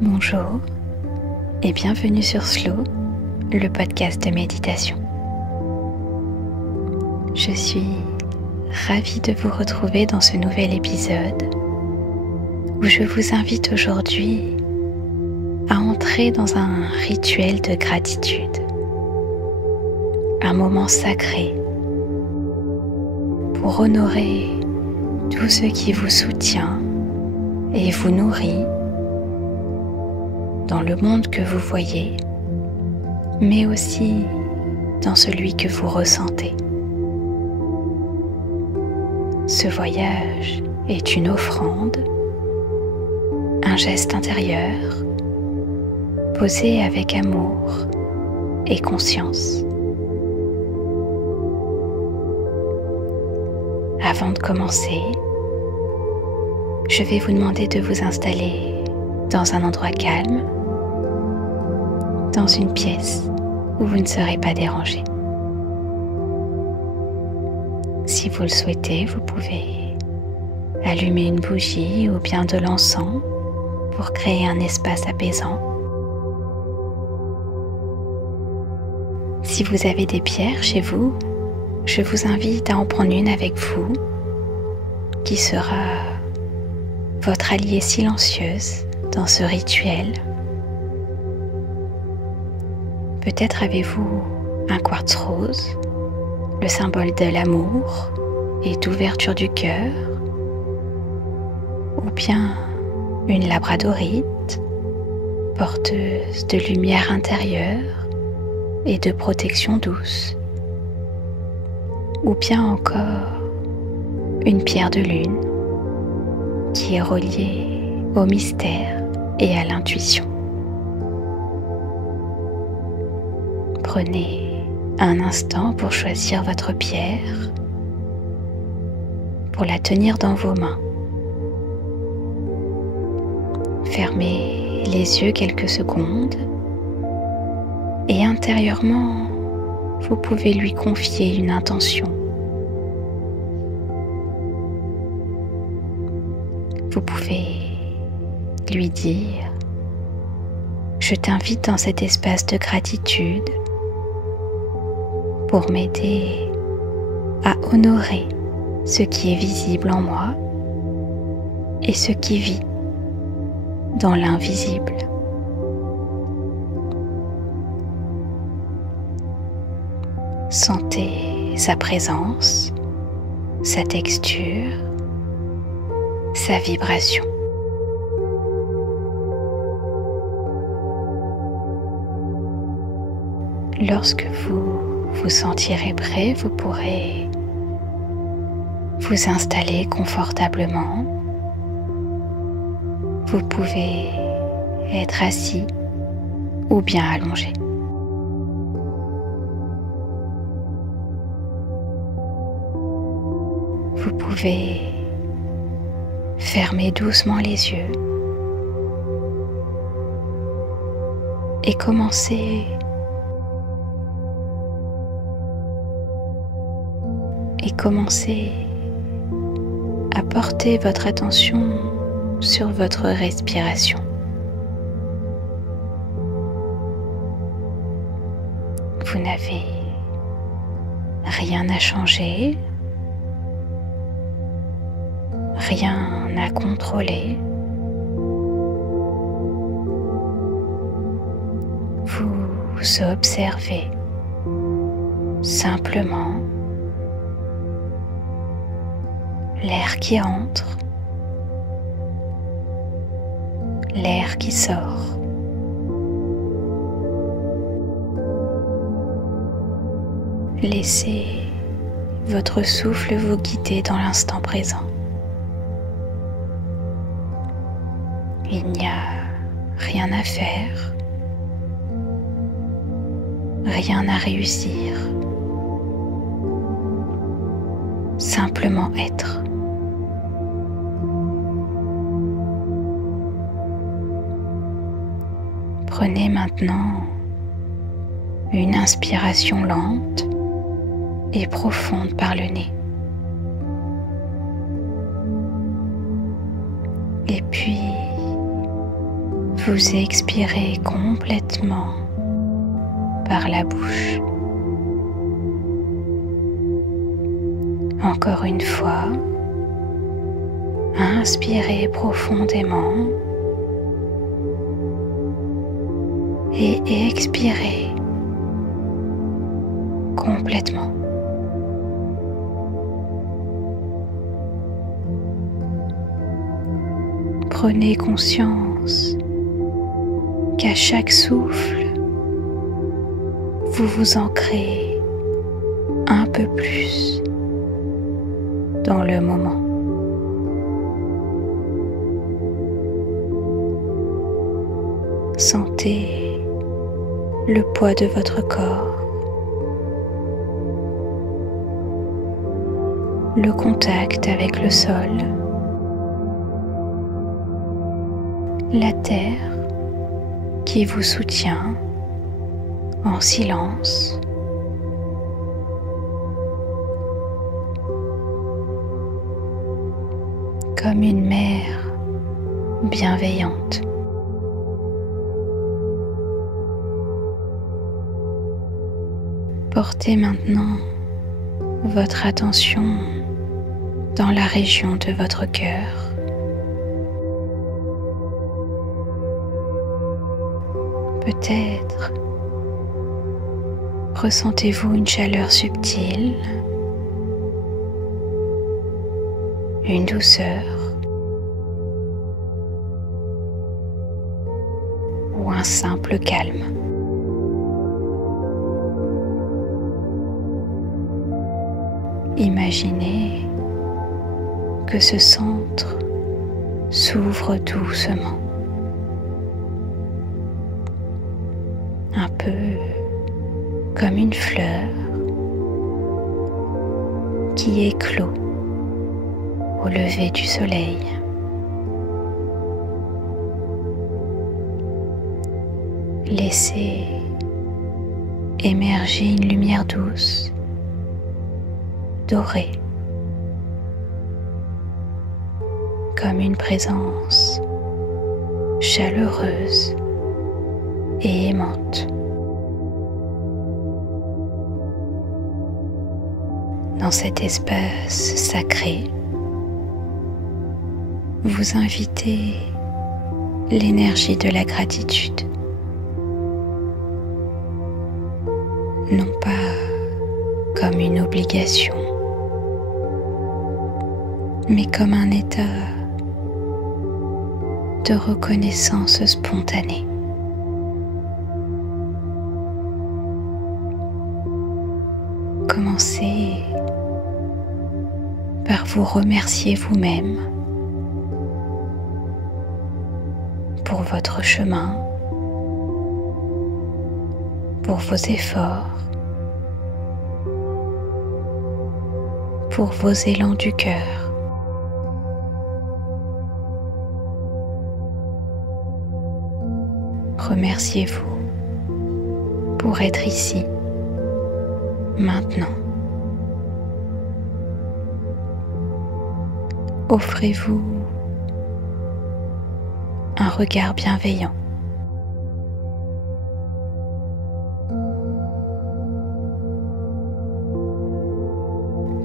Bonjour et bienvenue sur Slow, le podcast de méditation. Je suis ravie de vous retrouver dans ce nouvel épisode où je vous invite aujourd'hui à entrer dans un rituel de gratitude, un moment sacré pour honorer tout ce qui vous soutient et vous nourrit dans le monde que vous voyez, mais aussi dans celui que vous ressentez. Ce voyage est une offrande, un geste intérieur, posé avec amour et conscience. Avant de commencer, je vais vous demander de vous installer dans un endroit calme, dans une pièce où vous ne serez pas dérangé. Si vous le souhaitez, vous pouvez allumer une bougie ou bien de l'encens pour créer un espace apaisant. Si vous avez des pierres chez vous, je vous invite à en prendre une avec vous, qui sera votre alliée silencieuse dans ce rituel. Peut-être avez-vous un quartz rose, le symbole de l'amour et d'ouverture du cœur, ou bien une labradorite, porteuse de lumière intérieure et de protection douce, ou bien encore une pierre de lune qui est reliée au mystère et à l'intuition. Prenez un instant pour choisir votre pierre, pour la tenir dans vos mains. Fermez les yeux quelques secondes et intérieurement, vous pouvez lui confier une intention. Vous pouvez lui dire « Je t'invite dans cet espace de gratitude pour m'aider à honorer ce qui est visible en moi et ce qui vit dans l'invisible. » Sentez sa présence, sa texture, sa vibration. Lorsque vous vous sentirez prêt, vous pourrez vous installer confortablement. Vous pouvez être assis ou bien allongé. Vous pouvez fermer doucement les yeux et commencer à porter votre attention sur votre respiration. Vous n'avez rien à changer, rien à contrôler. Vous observez simplement l'air qui entre, l'air qui sort. Laissez votre souffle vous guider dans l'instant présent. Il n'y a rien à faire, rien à réussir, simplement être. Prenez maintenant une inspiration lente et profonde par le nez. Et puis, vous expirez complètement par la bouche. Encore une fois, inspirez profondément et expirez complètement. Prenez conscience qu'à chaque souffle, vous vous ancrez un peu plus dans le moment. Sentez le poids de votre corps, le contact avec le sol, la terre qui vous soutient en silence. Comme une mère bienveillante. Portez maintenant votre attention dans la région de votre cœur. Peut-être ressentez-vous une chaleur subtile, une douceur ou un simple calme. Imaginez que ce centre s'ouvre doucement, un peu comme une fleur qui éclot au lever du soleil. Laissez émerger une lumière douce, dorée, comme une présence chaleureuse et aimante. Dans cet espace sacré, vous invitez l'énergie de la gratitude, non pas comme une obligation, mais comme un état de reconnaissance spontanée. Commencez par vous remercier vous-même pour votre chemin, pour vos efforts, pour vos élans du cœur. Remerciez-vous pour être ici, maintenant. Offrez-vous un regard bienveillant.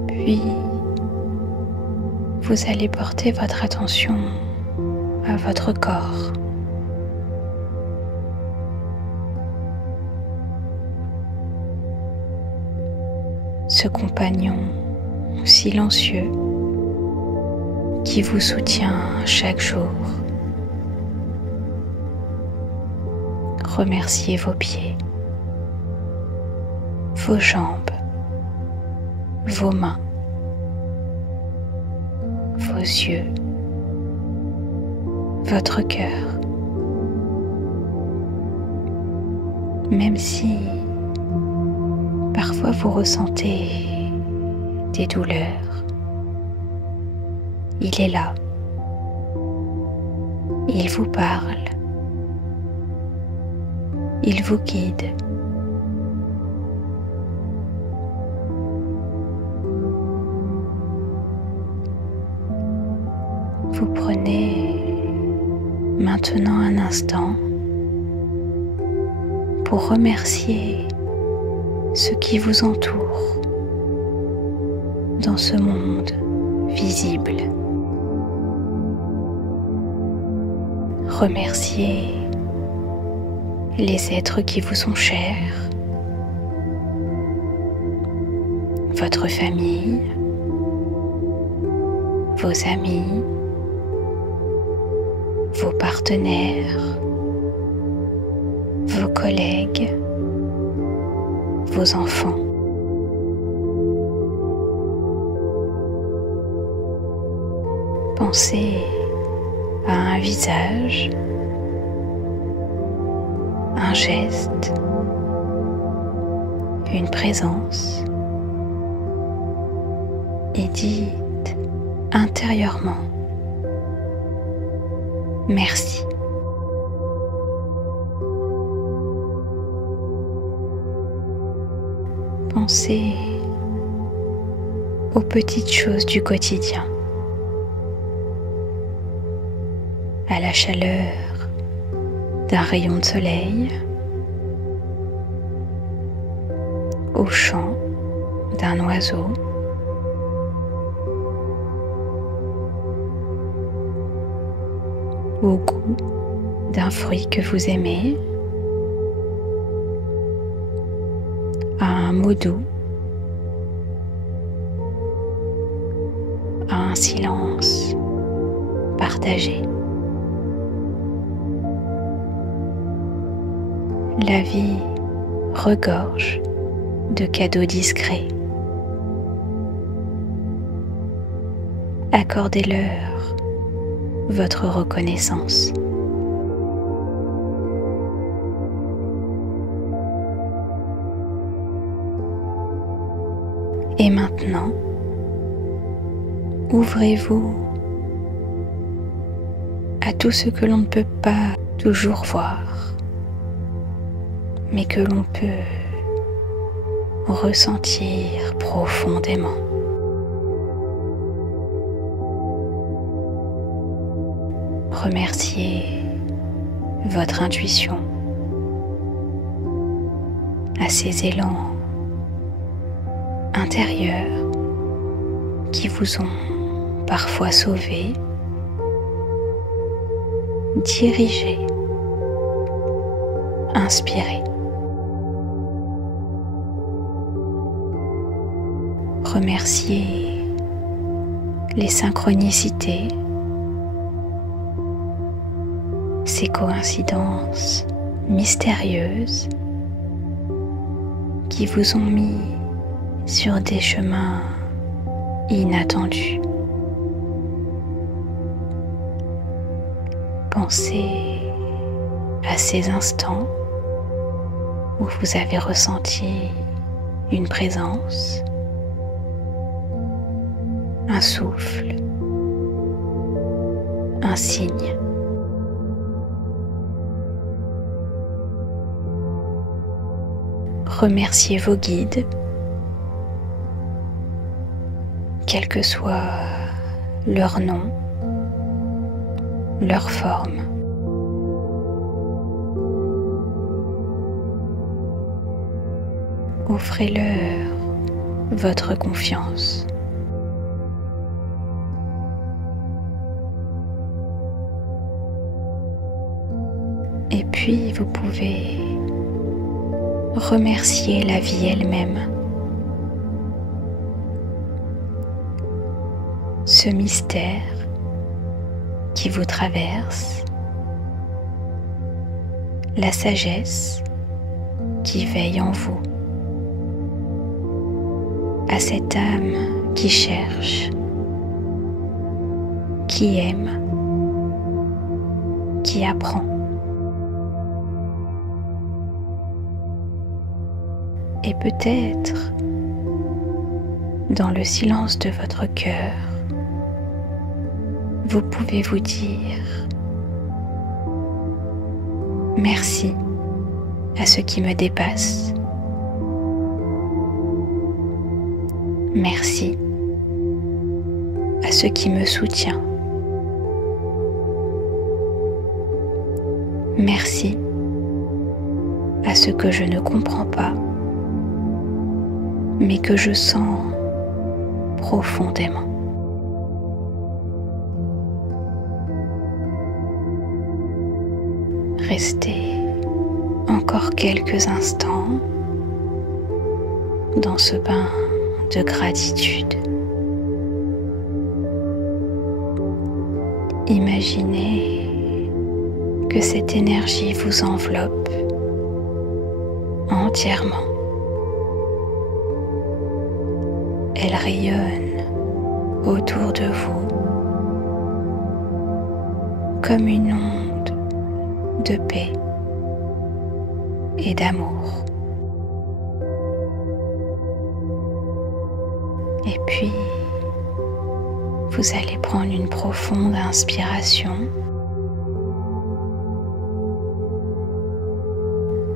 Puis, vous allez porter votre attention à votre corps. Ce compagnon silencieux qui vous soutient chaque jour. Remerciez vos pieds, vos jambes, vos mains, vos yeux, votre cœur. Même si parfois vous ressentez des douleurs, il est là, il vous parle, il vous guide. Vous prenez maintenant un instant pour remercier ce qui vous entoure dans ce monde visible. Remerciez les êtres qui vous sont chers, votre famille, vos amis, vos partenaires, vos collègues, vos enfants. Pensez à un visage, un geste, une présence et dites intérieurement merci. Pensez aux petites choses du quotidien, à la chaleur d'un rayon de soleil, au chant d'un oiseau, au goût d'un fruit que vous aimez, à un mot doux, à un silence partagé. La vie regorge de cadeaux discrets. Accordez-leur votre reconnaissance. Et maintenant, ouvrez-vous à tout ce que l'on ne peut pas toujours voir, mais que l'on peut ressentir profondément. Remerciez votre intuition à ces élans intérieurs qui vous ont parfois sauvé, dirigé, inspiré. Remerciez les synchronicités, ces coïncidences mystérieuses qui vous ont mis sur des chemins inattendus. Pensez à ces instants où vous avez ressenti une présence, un souffle, un signe. Remerciez vos guides, quel que soit leur nom, leur forme. Offrez-leur votre confiance. Et puis vous pouvez remercier la vie elle-même. Ce mystère qui vous traverse, la sagesse qui veille en vous, à cette âme qui cherche, qui aime, qui apprend. Et peut-être, dans le silence de votre cœur, vous pouvez vous dire merci à ce qui me dépasse. Merci à ce qui me soutient. Merci à ce que je ne comprends pas, mais que je sens profondément. Restez encore quelques instants dans ce bain de gratitude. Imaginez que cette énergie vous enveloppe entièrement. Elle rayonne autour de vous comme une onde de paix et d'amour. Et puis, vous allez prendre une profonde inspiration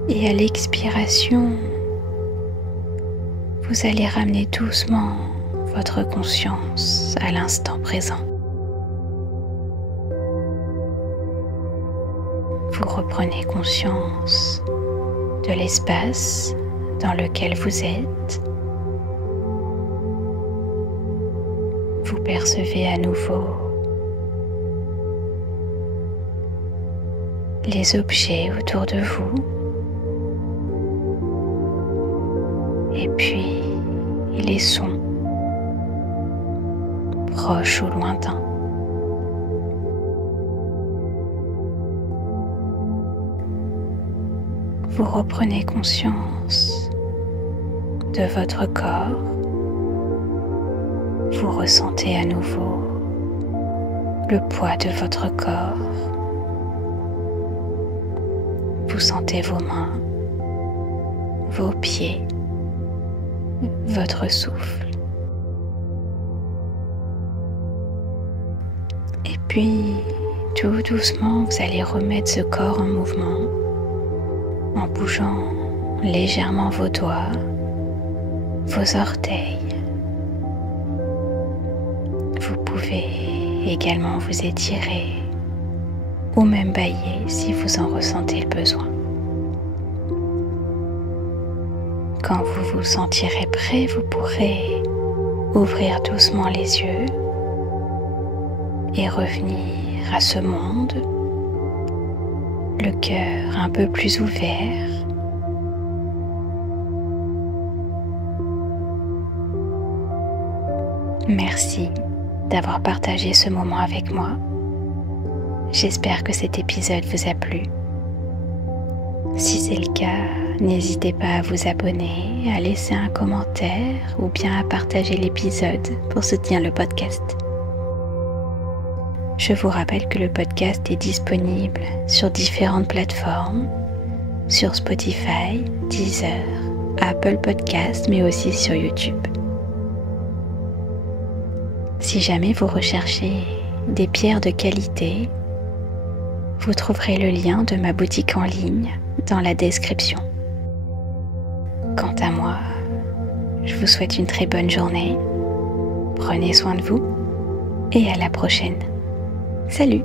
et à l'expiration, vous allez ramener doucement votre conscience à l'instant présent. Vous reprenez conscience de l'espace dans lequel vous êtes. Vous percevez à nouveau les objets autour de vous et puis les sons proches ou lointains. Vous reprenez conscience de votre corps. Vous ressentez à nouveau le poids de votre corps. Vous sentez vos mains, vos pieds, votre souffle. Et puis, tout doucement, vous allez remettre ce corps en mouvement en bougeant légèrement vos doigts, vos orteils. Vous pouvez également vous étirer ou même bâiller si vous en ressentez le besoin. Quand vous vous sentirez prêt, vous pourrez ouvrir doucement les yeux et revenir à ce monde, le cœur un peu plus ouvert. Merci d'avoir partagé ce moment avec moi. J'espère que cet épisode vous a plu. Si c'est le cas, n'hésitez pas à vous abonner, à laisser un commentaire ou bien à partager l'épisode pour soutenir le podcast. Je vous rappelle que le podcast est disponible sur différentes plateformes, sur Spotify, Deezer, Apple Podcasts, mais aussi sur YouTube. Si jamais vous recherchez des pierres de qualité, vous trouverez le lien de ma boutique en ligne dans la description. Quant à moi, je vous souhaite une très bonne journée. Prenez soin de vous et à la prochaine. Salut!